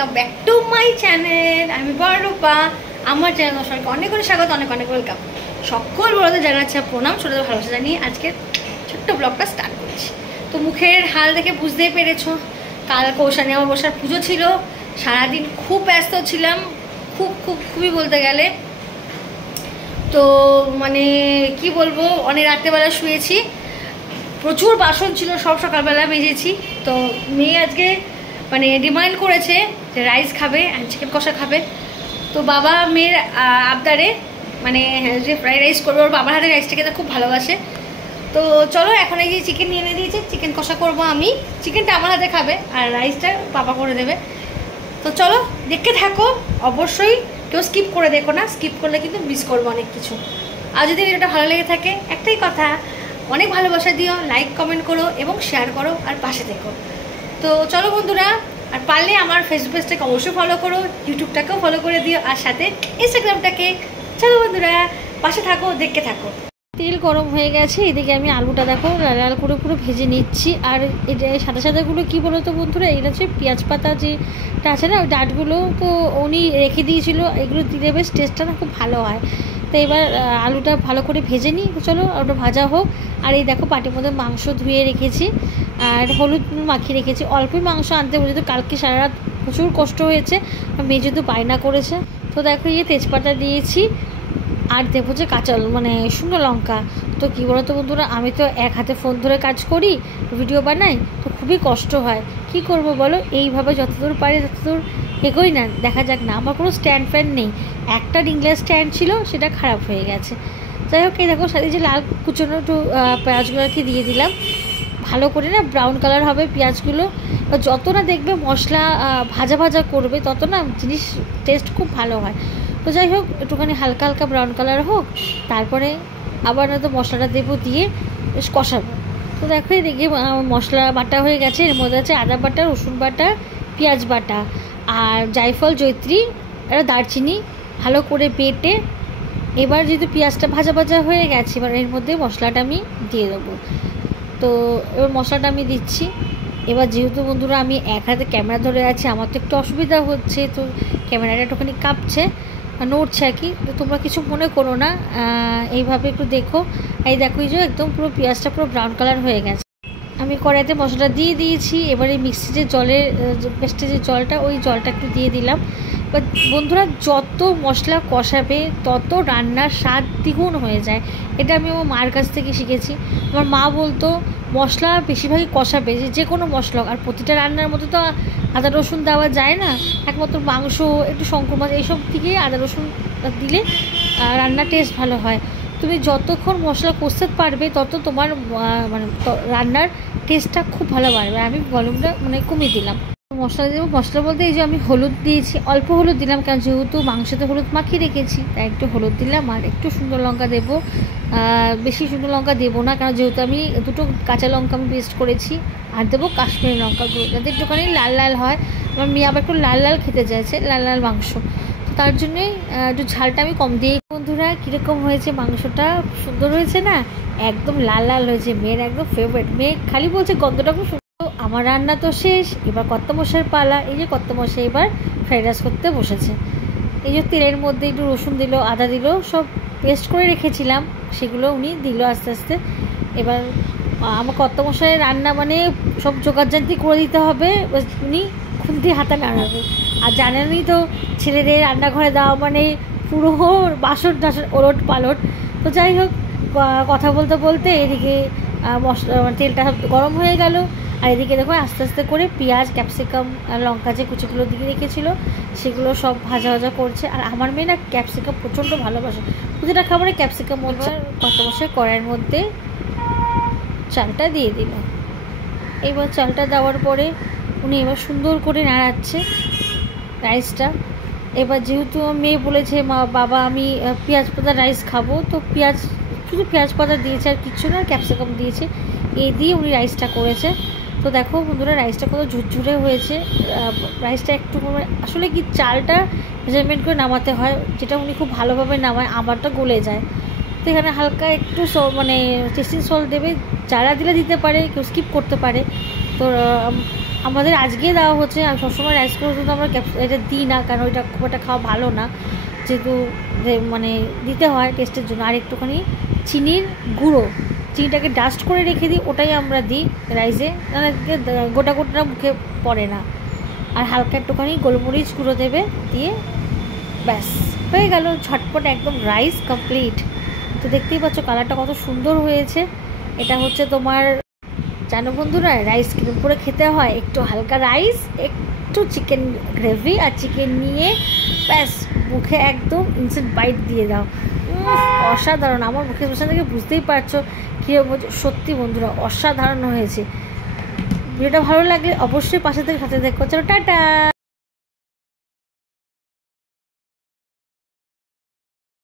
Welcome back to my channel. আমি বড়রূপা। আমার channel সবাইকে অনেক অনেক স্বাগত, অনেক অনেক ওয়েলকাম। সকল বড়দের জানাচ্ছি প্রণাম, ছোটদের ভালোবাসা জানিয়ে আজকে ছোট্ট ব্লগটা স্টার্ট করছি। তো মুখের হাল দেখে বুঝতেই পেরেছো, কাল কৌশানী আমার বসার পুজো ছিল। সারাদিন খুব ব্যস্ত ছিলাম, খুবই বলতে গেলে। তো মানে কি বলবো, অনেক রাত্রেবেলা শুয়েছি, প্রচুর বাসন ছিল, সব সকালবেলা মেজেছি। তো মেয়ে আজকে মানে ডিমান্ড করেছে যে রাইস খাবে অ্যান্ড চিকেন কষা খাবে। তো বাবা মেয়ের আবদারে মানে যে ফ্রাইড রাইস করবে, ওর বাবার হাতে রাইসটা খেতে খুব ভালোবাসে। তো চলো, এখন এই যে চিকেন নিয়ে এনে দিয়েছে, চিকেন কষা করবো আমি। চিকেনটা আমার হাতে খাবে আর রাইসটা বাবা করে দেবে। তো চলো দেখতে থাকো, অবশ্যই কেউ স্কিপ করে দেখো না, স্কিপ করলে কিন্তু মিস করবো অনেক কিছু। আর যদি ভিডিওটা ভালো লেগে থাকে, একটাই কথা, অনেক ভালোবাসা দিও, লাইক কমেন্ট করো এবং শেয়ার করো আর পাশে দেখো। তো চলো বন্ধুরা, আর পারলে আমার ফেসবুক পেজটাকে অবশ্যই ফলো করো, ইউটিউবটাকেও ফলো করে দিও, আর সাথে ইনস্টাগ্রামটাকে। চলো বন্ধুরা, পাশে থাকো, দেখতে থাকো। তেল গরম হয়ে গেছে, এদিকে আমি আলুটা দেখো লাল লাল করে পুরো ভেজে নিচ্ছি। আর এটা সাদা সাদাগুলো কী বলো তো বন্ধুরা, এটা হচ্ছে পেঁয়াজ পাতা যেটা আছে না, ওই ডাঁটগুলো তো উনি রেখে দিয়েছিলো, এগুলো দিলে বেশ টেস্টটা না খুব ভালো হয়। তো এবার আলুটা ভালো করে ভেজে নিই। চলো ওটা ভাজা হোক। আর এই দেখো পাটির মধ্যে মাংস ধুয়ে রেখেছি আর হলুদ মাখিয়ে রেখেছি। অল্পই মাংস আনতে বলেছি, তো কালকে সারা রাত প্রচুর কষ্ট হয়েছে, মেয়ে যেহেতু বায়না করেছে। তো দেখো এই তেজপাতা দিয়েছি আর দেবো যে কাঁচা মানে শুকনো লঙ্কা। তো কী বলো তো বন্ধুরা, আমি তো এক হাতে ফোন ধরে কাজ করি, ভিডিও বানাই, তো খুবই কষ্ট হয়। কি করব বলো, এইভাবে যতদূর পারি ততদূর এগোই না, দেখা যাক না। আমার কোনো স্ট্যান্ড ফ্যান নেই, একটা রিংলেস স্ট্যান্ড ছিল, সেটা খারাপ হয়ে গেছে। যাই হোক, এই দেখো সাথে যে লাল কুচনো একটু পেঁয়াজগুলোকে দিয়ে দিলাম, ভালো করে না ব্রাউন কালার হবে পেঁয়াজগুলো। যত না দেখবে মশলা ভাজা ভাজা করবে, তত না জিনিস টেস্ট খুব ভালো হয়। তো যাই হোক, একটুখানি হালকা হালকা ব্রাউন কালার হোক, তারপরে আবার না তো মশলাটা দেবো, দিয়ে বেশ কষাবো। তো দেখো এদিকে মশলা বাটা হয়ে গেছে, এর মধ্যে আছে আদা বাটা, রসুন বাটা, পেঁয়াজ বাটা আর জায়ফল, জয়ত্রী আর দারচিনি ভালো করে বেটে। এবার যেহেতু পেঁয়াজটা ভাজা ভাজা হয়ে গেছে, এবার এর মধ্যে মশলাটা আমি দিয়ে দেবো। তো এবার মশলাটা আমি দিচ্ছি। এবার যেহেতু বন্ধুরা আমি এক হাতে ক্যামেরা ধরে আছি, আমার তো একটু অসুবিধা হচ্ছে, তো ক্যামেরাটা একটুখানি কাঁপছে, নড়ছে আর কি। তো তোমরা কিছু মনে করো না, এইভাবে একটু দেখো। এই দেখো, এই যে একদম পুরো পেঁয়াজটা পুরো ব্রাউন কালার হয়ে গেছে। আমি কড়াইতে মশলাটা দিয়ে দিয়েছি। এবারে মিক্সি যে জলের পেস্টে যে জলটা, ওই জলটা একটু দিয়ে দিলাম। এবার বন্ধুরা, যত মশলা কষাবে তত রান্নার স্বাদ দ্বিগুণ হয়ে যায়। এটা আমি আমার মার কাছ থেকে শিখেছি। আমার মা বলতো মশলা বেশিরভাগই কষাবে, যে কোনো মশলা, আর প্রতিটা রান্নার মধ্যে তো আদা রসুন দেওয়া যায় না, একমাত্র মাংস, একটু শঙ্কর মাছ, এইসব থেকে আদা রসুন দিলে রান্নার টেস্ট ভালো হয়। তুমি যতক্ষণ মশলা কষতে পারবে, তত তোমার মানে রান্নার টেস্টটা খুব ভালো বাড়বে। আমি ভলিউমটা মানে কমিয়ে দিলাম। মশলা দেবো, মশলা বলতে এই যে আমি হলুদ দিয়েছি, অল্প হলুদ দিলাম, কারণ যেহেতু মাংসতে হলুদ মাখিয়ে রেখেছি, তাই একটু হলুদ দিলাম। আর একটু শুকনো লঙ্কা দেবো, বেশি শুকনো লঙ্কা দেবো না, কারণ যেহেতু আমি দুটো কাঁচা লঙ্কা আমি পেস্ট করেছি। আর দেবো কাশ্মীরি লঙ্কা গুঁড়ো, যাতে একটুখানি লাল লাল হয়। আমার মেয়ে আবার একটু লাল লাল খেতে চাইছে, লাল লাল মাংস, তো তার জন্যই একটু ঝালটা আমি কম দিই। বন্ধুরা, কীরকম হয়েছে মাংসটা? সুন্দর হয়েছে না, একদম লাল লাল হয়েছে। মেয়ের একদম ফেভারিট, মেয়ে খালি বলছে গন্ধটা খুব সুন্দর। আমার রান্না তো শেষ, এবার কর্তামশাইয়ের পালা। এই যে কর্তামশাই এবার ফ্রাইড রাইস করতে বসেছে। এই যে তেলের মধ্যে একটু রসুন দিল, আদা দিল, সব পেস্ট করে রেখেছিলাম, সেগুলো উনি দিল আস্তে আস্তে। এবার আমার কর্তামশাইয়ের রান্না মানে সব জোগাড়জান্তি করে দিতে হবে, উনি খুন্তি হাতে নাড়াবে। আর জানেনই তো, ছেলেদের রান্নাঘরে দেওয়া মানে পুরো বাসন টাসন ওলট পালট। তো যাই হোক, কথা বলতে বলতে এদিকে মশলা তেলটা গরম হয়ে গেল। আর এদিকে দেখো আস্তে আস্তে করে পেঁয়াজ, ক্যাপসিকাম আর লঙ্কা যে কুচিগুলো দিকে রেখেছিলো, সেগুলো সব ভাজা ভাজা করছে। আর আমার মেয়ে না ক্যাপসিকাম প্রচণ্ড ভালোবাসে, প্রতিটা খাবারে ক্যাপসিকাম হচ্ছে। কত বসে কড়াইয়ের মধ্যে চালটা দিয়ে দিল। এইবার চালটা দেওয়ার পরে উনি এবার সুন্দর করে নাড়াচ্ছে রাইসটা। এবার যেহেতু মেয়ে বলেছে মা বাবা আমি পেঁয়াজ পাতা রাইস খাবো, তো শুধু পেঁয়াজ পাতা দিয়েছে আর কিচ্ছু না, ক্যাপসিকাম দিয়েছে, এই দিয়ে উনি রাইসটা করেছে। তো দেখো বন্ধুরা, রাইসটা কত ঝুরঝুরে হয়েছে। রাইসটা একটু আসলে কি চালটা মেজারমেন্ট করে নামাতে হয়, যেটা উনি খুব ভালোভাবে নামায়, আমারটা গলে যায়। তো এখানে হালকা একটু মানে টেস্টিং সল্ট দেবে, যারা দিলে দিতে পারে, কেউ স্কিপ করতে পারে। তো আমাদের আজকে দেওয়া হচ্ছে। আমি সবসময় রাইস কুকার তো আমরা এটা দিই না, কারণ ওইটা খুব একটা খাওয়া ভালো না, যেহেতু মানে দিতে হয় টেস্টের জন্য। আর একটুখানি চিনির গুঁড়ো, চিনিটাকে ডাস্ট করে রেখে দিই, ওটাই আমরা দিই রাইসে, নাহলে গোটা গোটা মুখে পড়ে না। আর হালকা একটুখানি গোলমরিচ গুঁড়ো দেবে, দিয়ে ব্যাস হয়ে গেল, ঝটপট একদম রাইস কমপ্লিট। তো দেখতেই পাচ্ছ কালারটা কত সুন্দর হয়েছে। এটা হচ্ছে তোমার, জানো বন্ধুরা রাইস কিরম করে খেতে হয়, একটু হালকা রাইস, একটু চিকেন গ্রেভি আর চিকেন নিয়ে ব্যাস মুখে একদম ইনস্ট্যান্ট বাইট দিয়ে দাও। অসাধারণ, আমার মুখের বসে থেকে বুঝতেই পারছো কীরকম, সত্যি বন্ধুরা অসাধারণ হয়েছে। ভিডিওটা ভালো লাগলে অবশ্যই পাশে থেকে সাথে দেখো। চলো টাটা।